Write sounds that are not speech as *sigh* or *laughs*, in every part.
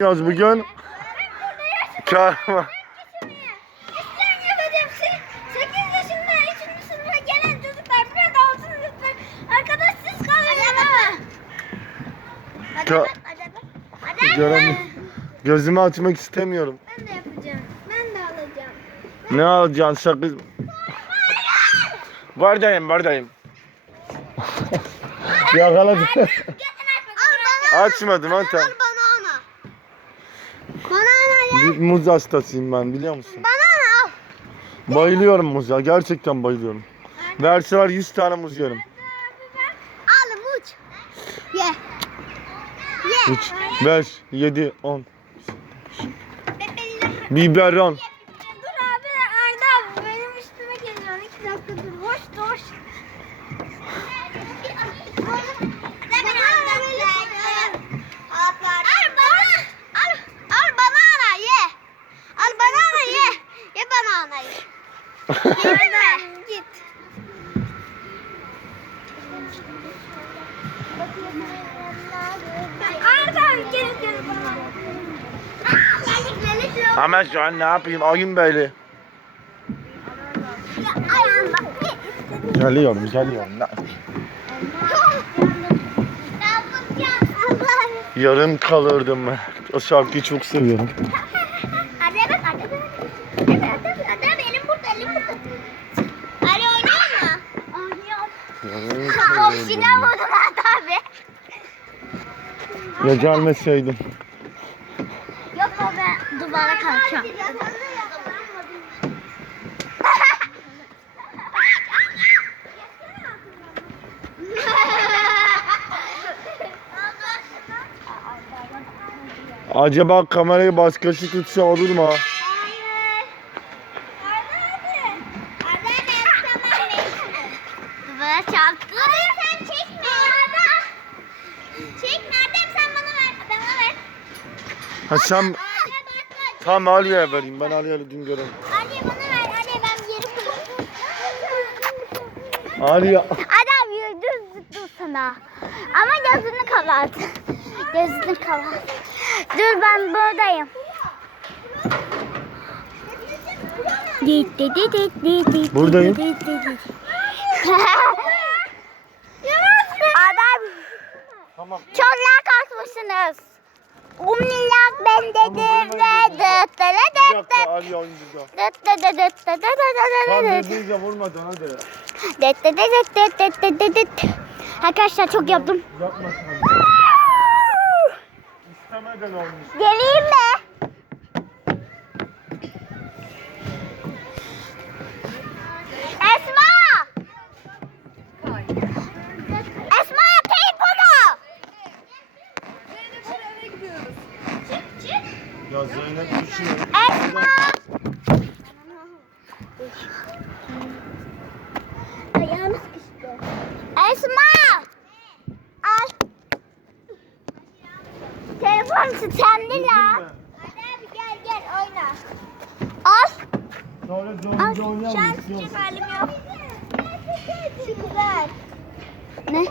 Yaz bugün. Kahraman. İslam yapacağım. 8 yaşında 3. sınıfa gelen çocuklar burada olsun lütfen. Arkadaşsız kalın. Hadi Ka-. Gözümü açmak istemiyorum. Ben de yapacağım. Ben de alacağım. Ne alacaksın sakız? Buradayım buradayım. Yakaladım. Al bana. Açmadım ha tamam. Al banana. Banana ya. Bir muz hastasıyım ben biliyor musun? Banana al. Bayılıyorum muza. Gerçekten bayılıyorum. Verseler 100 tane muz yerim. Al muç. Ye. Ye. 3, 5, 7, 10. Biberon. Dur abi Arda benim üstüme geliyor. İki dakika dur. Boş boş. Al bana. Al, al banana ye. Al banana ye. Yedin *laughs* mi? Git. Arda gel gel bana. Ama şu an ne yapayım? Ayağım bak. Geliyorum, geliyorum. Yarım kalırdım ben. O şarkıyı çok seviyorum. *laughs* Hadi bak hadi bak. Hadi hadi hadi hadi elim burada elim burada. Ali oynuyor mu? Vurdum Arda abi. Ya gelmeseydim. Yok o ben duvara kalkacağım. Acaba kamerayı başkası tutsa olur mu? Duvara çarptı. Arda sen çekme Arda. Çekme Erdem sen bana ver. Bana ver. Ha sen... Arda bak bak. Tamam Ali'ye vereyim. Ben Ali'ye dün görelim. Aliye bana ver. Aliye ben yeri koyayım. Ali'ye... Adam yüzdü tuttu sana. Ama gözünü kapat. Gözünü kapat. Dur ben buradayım. Buradayım. Tamam. çorlar kalkmışsınız. Umlilak ben dedim ve dıt dıt Bir dıt dakika dıt. Ali oyuncuda. Dıt dıt dıt dıt dıt dıt Tam dıt dıt. hadi. Dıt dıt dıt dıt dıt dıt dıt dıt. Arkadaşlar çok yaptım. Yapma sen. İstemeden olmuş. Geleyim mi? Esma! Esma teyit bunu! Esma! Ayağım sıkıştı. Esma! Al. Telefon sende la. Hadi abi gel gel oyna. Al. Sonra Al. zorunca oynayalım istiyorsun. halim yok. Güzel. Ne?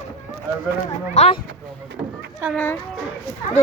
Al. Tamam. Dur.